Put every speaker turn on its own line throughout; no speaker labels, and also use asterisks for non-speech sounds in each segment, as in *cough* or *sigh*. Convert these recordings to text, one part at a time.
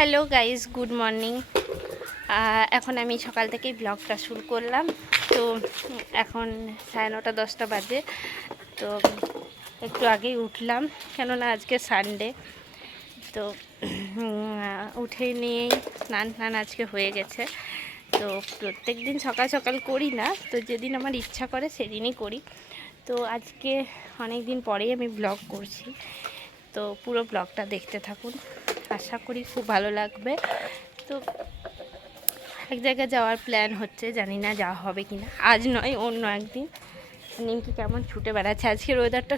Hello guys good morning. এখন আমি সকাল থেকেই ব্লগটা শুরু করলাম। তো এখন সাড়ে নটা, দশটা বাজে। তো একটু আগেই উঠলাম, কেননা আজকে সানডে তো উঠে নিয়েই স্নান টান আজকে হয়ে গেছে। তো প্রত্যেক দিন সকাল সকাল করি না, তো যেদিন আমার ইচ্ছা করে সেদিনই করি। তো আজকে অনেক দিন পরেই আমি ব্লগ করছি। তো পুরো ব্লগটা দেখতে থাকুন। আশা করি খুব ভালো লাগবে। তো এক জায়গায় যাওয়ার প্ল্যান হচ্ছে, জানি না যাওয়া হবে কি না আজ নয়, অন্য একদিন। নিমকি কেমন ছুটে বেড়াচ্ছে। আজকের ওয়েদারটা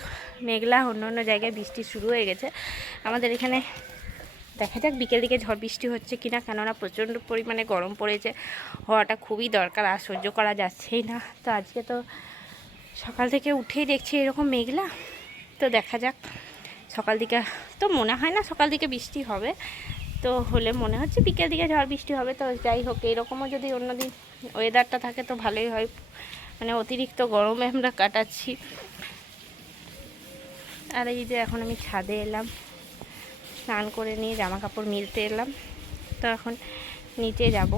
মেঘলা, অন্য অন্য জায়গায় বৃষ্টি শুরু হয়ে গেছে। আমাদের এখানে দেখা যাক বিকেল দিকে ঝড় বৃষ্টি হচ্ছে কি না কেননা প্রচণ্ড পরিমাণে গরম পড়েছে। হওয়াটা খুবই দরকার, আর সহ্য করা যাচ্ছেই না। তো আজকে তো সকাল থেকে উঠেই দেখছি এরকম মেঘলা। তো দেখা যাক। সকাল দিকে, তো মনে হয় না সকাল দিকে বৃষ্টি হবে। তো হলে মনে হচ্ছে বিকেল দিকে ঝড় বৃষ্টি হবে, তো যাই হোক, এরকমও যদি অন্যদিন ওয়েদারটা থাকে তো ভালোই হয়। মানে অতিরিক্ত গরমে আমরা কাটাচ্ছি। আর এই যে এখন আমি ছাদে এলাম, স্নান করে নিয়ে জামা কাপড় মিলতে এলাম। তো এখন নিচে যাব,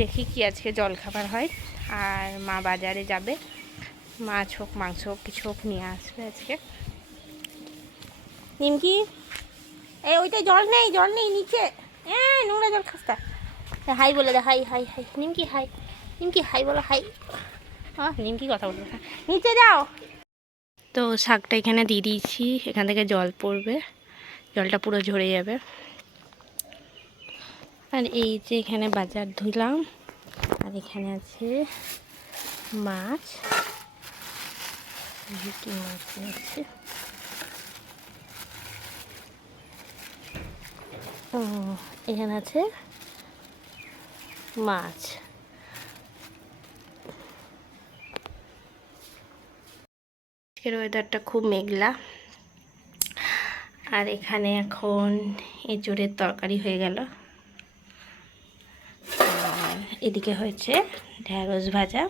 দেখি কি আজকে জলখাবার হয়। আর মা বাজারে যাবে, মাছ হোক, মাংস হোক, কিছু হোক নিয়ে আসবে আজকে। নিমকি? এই ওইটা জল নেই জল নেই, নিচে। হ্যাঁ নোংরা জল খাস্তা হাই বলে দে, hi hi hi. Nimki hi. Nimki, hi বলো, হাই। হ্যাঁ নিমকি কথা বলব নিচে যাও। তো শাকটা এখানে দিয়ে দিয়েছি। এখান থেকে জল পড়বে। জলটা পুরো ঝরে যাবে। আর এই যে এখানে বাজার ধুলাম, আর এখানে আছে মাছ। মাছ আছে? এখানে আছে মাছ। আজকের ওয়েদারটা খুব মেঘলা। আর এখানে এখন এঁচড়ের তরকারি হয়ে গেল। এদিকে হয়েছে ঢ্যাঁড়স ভাজা।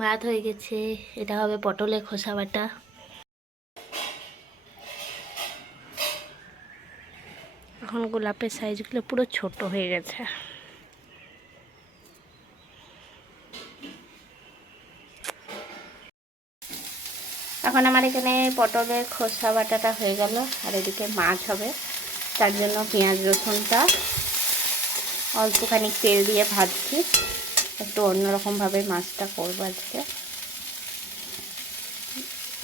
ভাত হয়ে গেছে, এটা হবে পটলের খোসা বাটা এখন গোলাপের সাইজগুলো পুরো ছোট হয়ে গেছে। এখন আমার এখানে পটলের খোসা বাটাটা হয়ে গেল, আর এদিকে মাছ হবে, তার জন্য পেঁয়াজ রসুনটা অল্পখানি তেল দিয়ে ভাজছি, একটু অন্যরকমভাবে মাছটা করব আজকে।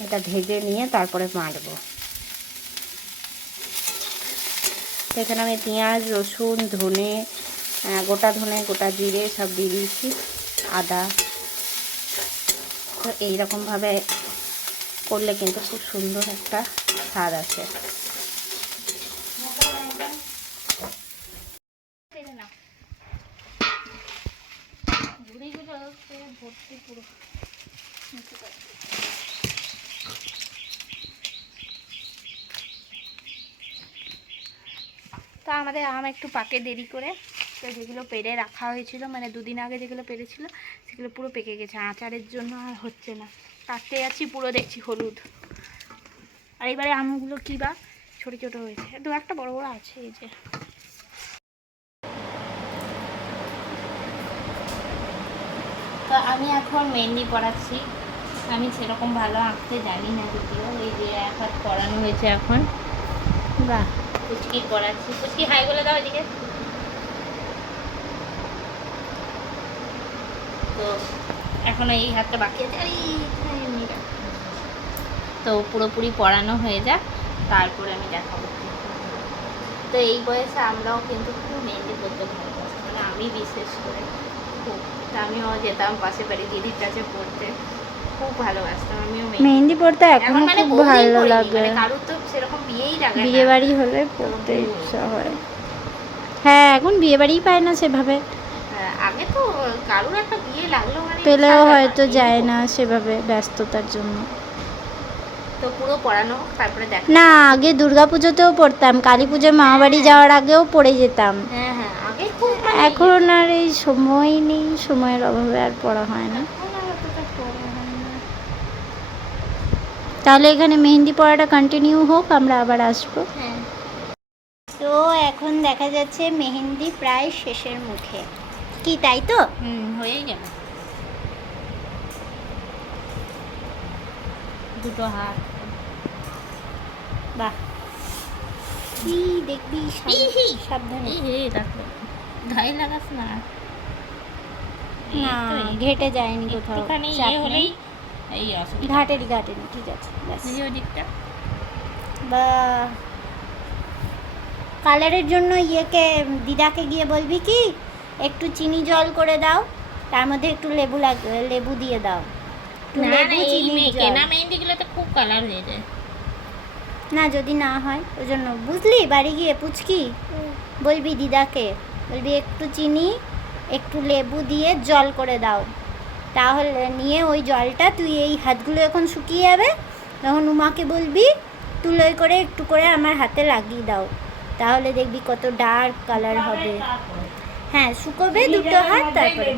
এটা ভেজে নিয়ে তারপরে মারবো এখানে আমি পেঁয়াজ, রসুন, ধনে গোটা ধনে, গোটা জিরে সব দিয়ে দিয়েছি, আদা। তো এইরকমভাবে করলে কিন্তু খুব সুন্দর একটা স্বাদ আছে তো আমাদের আম একটু পাকে দেরি করে। তো যেগুলো পেরে রাখা হয়েছিল মানে দুদিন আগে যেগুলো পেরেছিল, সেগুলো পুরো পেকে গেছে। আচারের জন্য আর হচ্ছে না। কাটতে যাচ্ছি পুরো দেখছি হলুদ। আর এবারে আমগুলো কী বা? ছোটো ছোটো হয়েছে। দু একটা বড় বড় আছে এই যে। তো আমি এখন মেহেন্দি পড়াচ্ছি। আমি সেরকম ভালো আঁকতে জানি না যদিও। এই যে এক হাত পড়ানো হয়েছে এখন। বাহ। পুচকি পড়াচ্ছি পুচকি হাই বলে দাও এদিকে। তো এখন এই হাতটা বাকি আছে। আরে। তো পুরোপুরি পড়ানো হয়ে যাক তারপরে আমি দেখাবো। তো এই বয়সে আমরাও কিন্তু খুব মেহেন্দি করতে ভালোবাসি। মানে আমি বিশেষ করে খুব। তা আমিও যেতাম পাশে বাড়ি দিদির কাছে পড়তে খুব ভালোবাসতাম। আমিও মেহেন্দি
পড়তে এখন
মানে
খুব ভালো লাগে।
মানে কারোর তো সেরকম।
বিয়ে বাড়ি হলে পড়তে ইচ্ছা হয় হ্যাঁ এখন বিয়ে বাড়িই পায় না সেভাবে।
হ্যাঁ, আগে তো কারোর একটা বিয়ে লাগল মানে
পেলেও হয়তো যায় না সেভাবে ব্যস্ততার জন্য।
তো পুরো পড়ানো তারপরে দেখ।
না আগে দুর্গা পুজোতেও পড়তাম। কালী পুজোয় মা বাড়ি যাওয়ার আগেও পড়ে যেতাম।
হ্যাঁ হ্যাঁ আগে খুব মানে
এখন আর এই সময় নেই সময়ের অভাবে আর পড়া হয় না
এখন আর অতটা পড়া হয় না।
তাহলে এখানে মেহেন্দি পড়াটা কন্টিনিউ হোক আমরা আবার আসব।
হ্যাঁ।
তো এখন দেখা যাচ্ছে মেহেন্দি প্রায় শেষের মুখে। কি তাই তো?
হুম হয়েই গেল। দুটো হাত।
বাহ। কি দেখবি সাবধানে।
এই দেখো। গায়ে লাগাস না।
না ঘেটে যায়নি কোথাও। চাপ
ইয়ে হলেই এই
ঘাটেনি ঠিক আছে ব্যাস।
দিকটা।
বা কালারের জন্য ইয়েকে দিদাকে গিয়ে বলবি কি একটু চিনি জল করে দাও তার মধ্যে একটু লেবু লাগ লেবু দিয়ে দাও।
খুব কালার হয়ে যায়।
না যদি না হয় ওই জন্য। বুঝলি? বাড়ি গিয়ে পুচকি? বলবি দিদাকে বলবি একটু চিনি একটু লেবু দিয়ে জল করে দাও। তাহলে নিয়ে ওই জলটা তুই এই হাতগুলো এখন শুকিয়ে যাবে। তখন উমাকে বলবি তুলোয় করে একটু করে আমার হাতে লাগিয়ে দাও। তাহলে দেখবি কত ডার্ক কালার হবে। হ্যাঁ শুকোবে দুটো হাত তারপরে।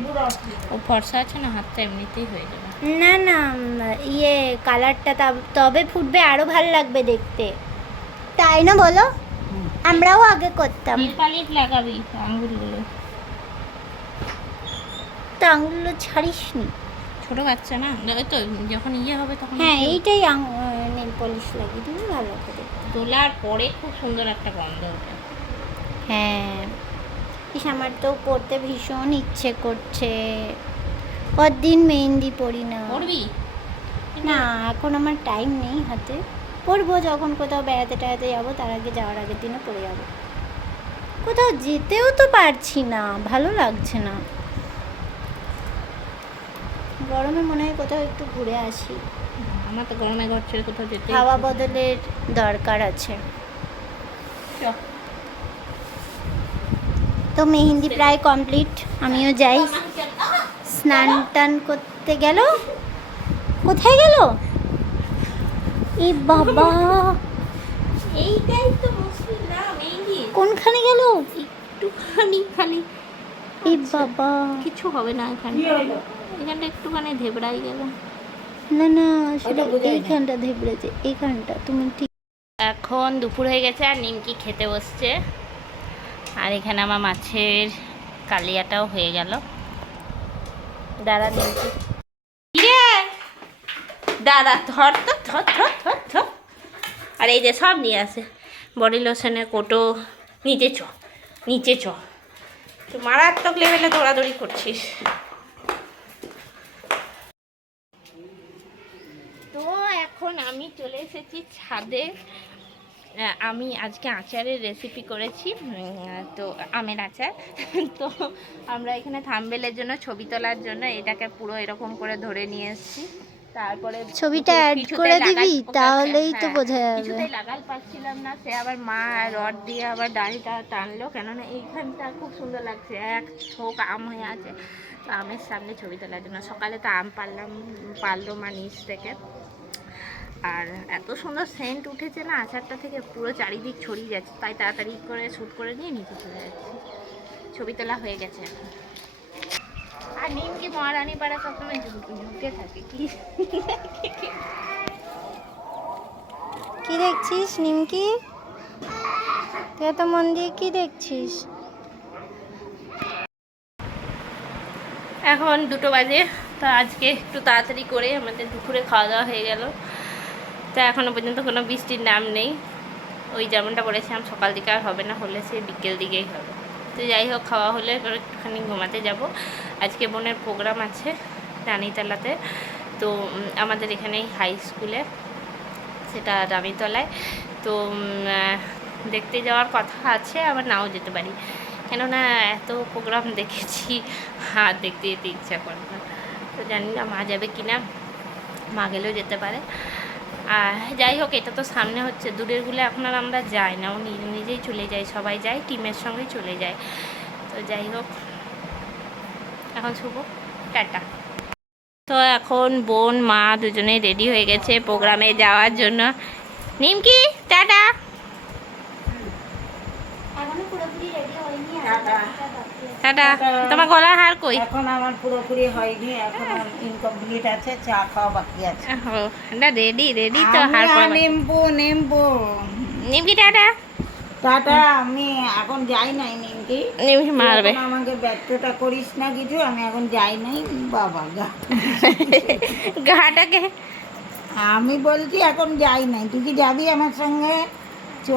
ও ফর্সা আছে না হাতটা এমনিতেই হয়ে যাবে?
না না ইয়ে কালারটা তা- তবে ফুটবে আরও ভালো লাগবে দেখতে। তাই না বলো? আমরাও আগে করতাম।
লাগাবি আঙ্গুলগুলো
তো আঙুলগুলো ছাড়িস নি
ছোট বাচ্চা না? ওই তো যখন ইয়ে হবে তখন
হ্যাঁ এইটাই নেল পলিশ লাগিয়ে দিলে ভালো দেখতে।
তোলার পরে খুব সুন্দর একটা গন্ধ ওঠে।
হ্যাঁ ইস আমার তো পড়তে ভীষণ ইচ্ছে করছে। কতদিন মেহেন্দি পড়ি না।
করবি
না এখন আমার টাইম নেই হাতে। পড়ব যখন কোথাও বেড়াতে টেড়াতে যাব তার আগে যাওয়ার আগের দিনে পড়ে যাব। কোথাও যেতেও তো পারছি না ভালো লাগছে না। গরমে মনে হয় কোথাও একটু ঘুরে আসি।
আমার তো গরমে ঘর ছেড়ে কোথাও যেতে
হাওয়া বদলের দরকার আছে। তো মেহেন্দি প্রায় কমপ্লিট আমিও যাই। স্নান টান করতে গেল? কোথায় গেল? এ বাবা।
এইটাই তো মুশকিল না মেহেন্দি।
কোনখানে গেল?
একটুখানি খালি।
এ বাবা।
কিছু হবে না এখানে। এখানটা একটুখানি ধেবড়াই গেল।
না না আসলে এইখানটা ধেবড়েছে এইখানটা তুমি ঠিক
এখন দুপুর হয়ে গেছে আর নিমকি খেতে বসছে। আর এখানে আমার মাছের কালিয়াটাও হয়ে গেল। দাঁড়া নিমকি। দাদা ধর তো ধর ধর ধর ধর। আর এই যে সব নিয়ে আসে। বডি লোশনের কোটো নিচে চ নিচে চ। তুই মারাত্মক লেভেলে দৌড়াদৌড়ি করছিস তো এখন আমি চলে এসেছি ছাদে আমি আজকে আচারের রেসিপি করেছি তো আমের আচার *laughs* তো আমরা এখানে থাম্বেলের জন্য ছবি তোলার জন্য এটাকে পুরো এরকম করে ধরে নিয়ে এসেছি তারপরে
ছবিটা
কিছুতে
করে দিবি? তাহলেই তো
হ্যাঁ,
বোঝা যাবে।
কিছুতেই লাগাল পাচ্ছিলাম না সে আবার মা রড দিয়ে আবার ডালটা টানলো কেননা এইখানটা খুব সুন্দর লাগছে এক ছোক আম হয়ে আছে তো আমের সামনে ছবি তোলার জন্য সকালে তো আম পারলাম পারল মা নিচ থেকে আর এত সুন্দর সেন্ট উঠেছে না আচারটা থেকে পুরো চারিদিক ছড়িয়ে যাচ্ছে। তাই তাড়াতাড়ি করে শ্যুট করে নিয়ে নিচে চলে যাচ্ছি। ছবি তোলা হয়ে গেছে এখন। আর নিমকি মহারানী পাড়া সবসময় ঝুঁকে ঝুঁকে থাকে। কি
কি দেখছিস নিমকি? তুই এত মন দিয়ে কি দেখছিস?
এখন দুটো বাজে তো আজকে একটু তাড়াতাড়ি করে আমাদের দুপুরে খাওয়া দাওয়া হয়ে গেল। তো এখনও পর্যন্ত কোনো বৃষ্টির নাম নেই। ওই যেমনটা বলেছিলাম, সকাল দিকে আর হবে না, হলে সে বিকেল দিকেই হবে। তো যাই হোক, খাওয়া হলে এবার একটুখানি ঘুমাতে যাব। আজকে বোনের প্রোগ্রাম আছে রানীতলাতে। তো আমাদের এখানে হাই স্কুলে সেটা রানীতলায়। তো দেখতে যাওয়ার কথা আছে, আবার নাও যেতে পারি। কেননা এত প্রোগ্রাম দেখেছি, আর দেখতে যেতে ইচ্ছা করে না। তো জানি না মা যাবে কি না মা গেলেও যেতে পারে। যাই হোক, এটা তো সামনে হচ্ছে। দূরেরগুলো এখন আর আমরা যাই না, ও নিজে নিজেই চলে যাই সবাই যায়, টিমের সঙ্গেই চলে যায়। তো যাই হোক, এখন শুভ। টাটা। তো এখন বোন, মা দুজনেই রেডি হয়ে গেছে প্রোগ্রামে যাওয়ার জন্য। নিমকি, টাটা
এখনও পুরোপুরি রেডি হয়নি আর
টাটা
টাটা। তোমার গলার হার কই?
এখন আমার পুরোপুরি হয়নি এখন ইনকমপ্লিট আছে চা খাওয়া বাকি আছে।
না রেডি রেডি তো হার
নিম্বু নিম্বু।
নিমকি টাটা।
টাটা আমি এখন যাই নাই নিমকি।
নিমকি মারবে।
আমাকে করিস না কিছু আমি এখন যাই নাই বাবা গা।
গাটাকে।
আমি বলছি এখন যাই নাই তুই কি যাবি আমার সঙ্গে? চ।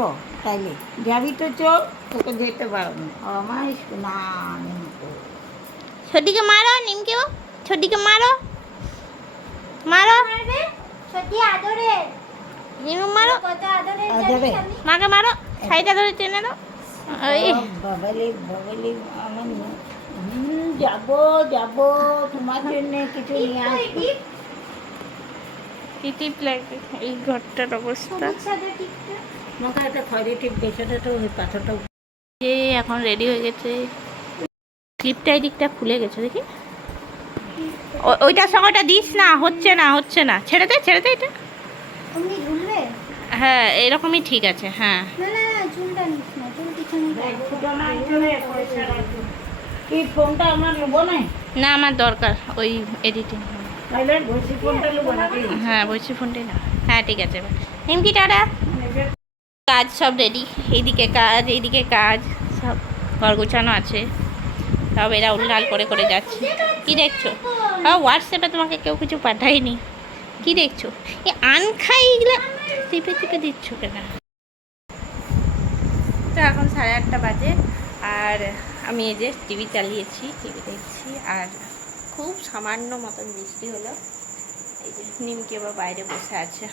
তাইলে যাবি তো চ তোকে যেতে পারব না। আমার না
ছোটিকে মারো নিমকে ছোটিকে মারো। মারো।
মারবে? সত্যি আদরে।
নিমু মারো।
কত আদরে।
আদরে?
মাকে মারো। সাইডটা ধরে টেনে দাও ওই
বাবালি বাবালি আমার যাব যাব। তোমার জন্য কিছু নিয়ে আসব।
কি টিপ লাগে? এই ঘরটার অবস্থা।
আমাকে একটা খয়রি টিপ পেছনে তো ওই পাথরটা
যে এখন রেডি হয়ে গেছে। ক্লিপটা এই দিকটা খুলে গেছে দেখি। ওইটার সঙ্গে ওটা দিস না হচ্ছে না হচ্ছে না। ছেড়ে দে ছেড়ে দে এটা। হ্যাঁ এরকমই ঠিক আছে হ্যাঁ।
না
আমার না?
না আমার দরকার ওই এডিটিং হ্যাঁ বলছি ফোনটাই না হ্যাঁ ঠিক আছে এবার। নিমকি টাটা। কাজ সব রেডি এইদিকে কাজ এইদিকে কাজ, সব ঘর গোছানো আছে। সব এরা উল্লাল করে করে যাচ্ছে। কি দেখছ? হ্যাঁ হোয়াটসঅ্যাপে তোমাকে কেউ কিছু পাঠায়নি। কি দেখছ? এ আনখাই এগুলো টিপে টিপে দিচ্ছ কেন? তো এখন সাড়ে আটটা বাজে আর আমি এই যে টিভি চালিয়েছি, টিভি দেখছি আর খুব সামান্য মতন বৃষ্টি হলো। এই যে নিমকে বা বাইরে বসে আছে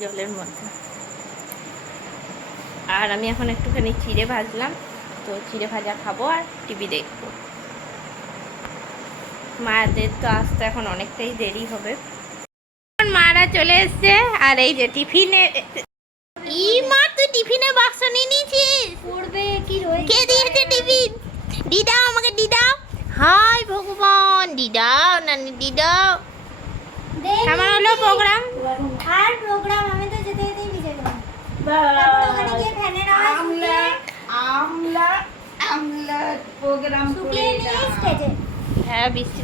জলের মধ্যে। আর আমি এখন একটুখানি চিড়ে ভাজলাম। তো চিড়ে ভাজা খাব আর টিভি দেখব। মাদের তো আসতে এখন অনেকটাই দেরি হবে। এখন মারা চলে এসছে আর এই যে টিফিনে ই মা তুই টিফিনে বাক্স নিয়ে নিয়েছিস?
পড়বে কি রয়েছে?
কে দিয়েছে টিফিন? দিদাও আমাকে দিদাও হাই ভগবান দিদাও নানি দিদাও কেমন হলো প্রোগ্রাম
আর প্রোগ্রাম আমি তো যেতে
আমলা আমলা আমলা প্রোগ্রাম
স্টেজে
হ্যাঁ বৃষ্টি